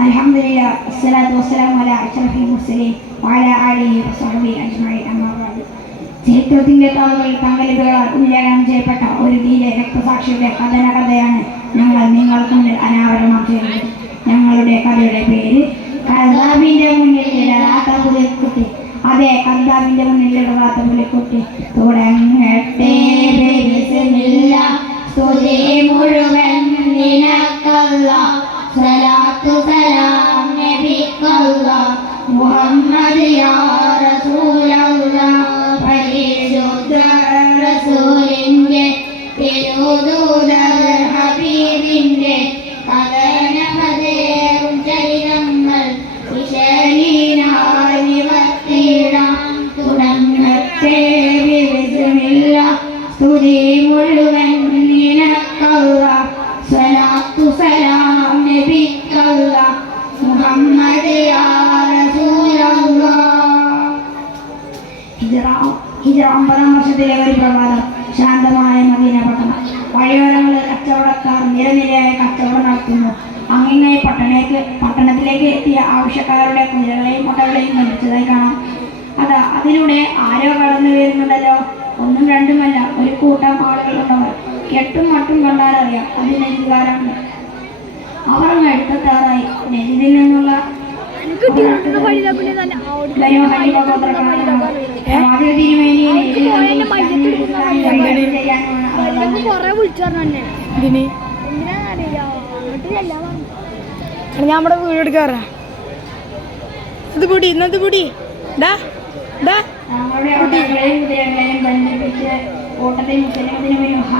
الحمد لله والصلاة والسلام على أشرف المرسلين وعلى آله وصحبه أجمعين أما بعد. ചരിത്രത്തിന്റെ താളുകളിൽ തങ്കലിപികളാൽ ഉല്ലാടനം ചെയ്യപ്പെട്ട ഒരു ധീര രക്തസാക്ഷിയുടെ കഥയാണ് ഞങ്ങൾ നിങ്ങൾക്ക് മുന്നിൽ അനാവരണം ചെയ്യുന്നത്. ഞങ്ങളുടെ കഥയുടെ പേര് കർത്താവിന്റെ മുന്നിൽ ഇടറാത്ത പുലിക്കുട്ടി. അതെ, കർത്താവിന്റെ മുന്നിൽ ഇടറാത്ത പുലിക്കുട്ടി. തുടങ്ങട്ടെ സ്തുതി മുഴുവൻ നിനക്കല്ലാഹ്, സലാത്തു സലാം നബിക്കല്ലാഹ്, മുഹമ്മദ് യാ റസൂലല്ലാഹ്. പരിശുദ്ധ റസൂലിന്റെ തിരുദൂതർ ഹബീബിന്റെ കഥനമതേറും ചരിതങ്ങൾ വിശലീനായി നിവർത്തിയിടാം. തുടങ്ങട്ടെ ബിസ്മില്ലാഹ്, സ്തുതി മുഴുവൻ നിനക്കല്ലാഹ്, സലാത്തു സലാം നബിക്കല്ലാഹ്, മുഹമ്മദ് യാ റസൂലല്ലാഹ്. ഹിജ്റ 9 വർഷത്തിലെ ഒരു പ്രഭാതം. ശാന്തമായ മദീന പട്ടണം. വഴിയോരങ്ങളിൽ കച്ചവടക്കാർ നിരനിരയായ കച്ചവടം നടത്തുന്നു. അങ്ങനെ പട്ടണത്തിലേക്ക് എത്തിയ ആവശ്യക്കാരുടെ കുതിരകളെയും മുട്ടകളെയും കണ്ടിച്ചതായി കാണാം. അതിലൂടെ ആരോ കടന്നു വരുന്നുണ്ടല്ലോ. ഒന്നും രണ്ടുമല്ല, ഒരു കൂട്ടം ആളുകളുണ്ടവർ. കെട്ടും മട്ടും കണ്ടാലറിയാം അത് നെയ്തുകാരാണ്. അവർ എടുത്തെത്താറായി. നെയ്തിൽ നിന്നുള്ള നമ്മുടെ വീട് എടുക്കാറാ. ഇത് പൊടി ഇന്നത് പൊടി നമ്മുടെ ബന്ധിപ്പിച്ച് ഓട്ടത്തിൽ